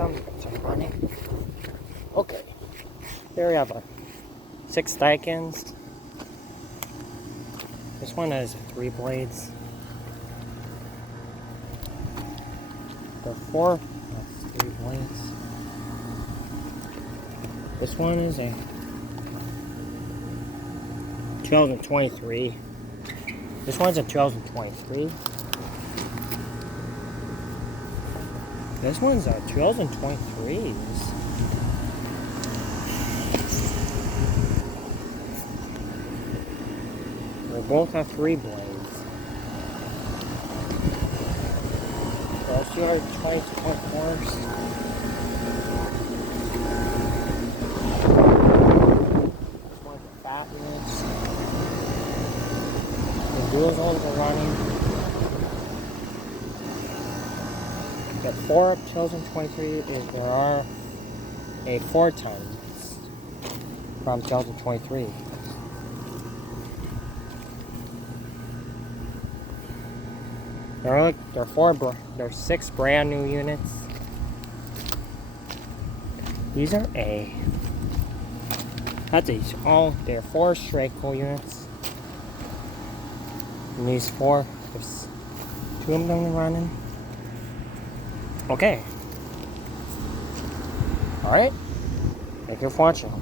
some are running. Okay, here we have our 6 Daikins. This one has 3 blades. The 4 has 3 blades. This one is a 2023. This one's a 2023. This one's a 2023. They both have 3 blades. Let's see our 2024s. This one's a fat units. The dual zones are running. The 4 of 2023 is there are a 4 tons from 2023. They're 6 brand new units. These are they're 4 Straco units. And these 4, there's 2 of them running. Okay. Alright. Thank you for watching.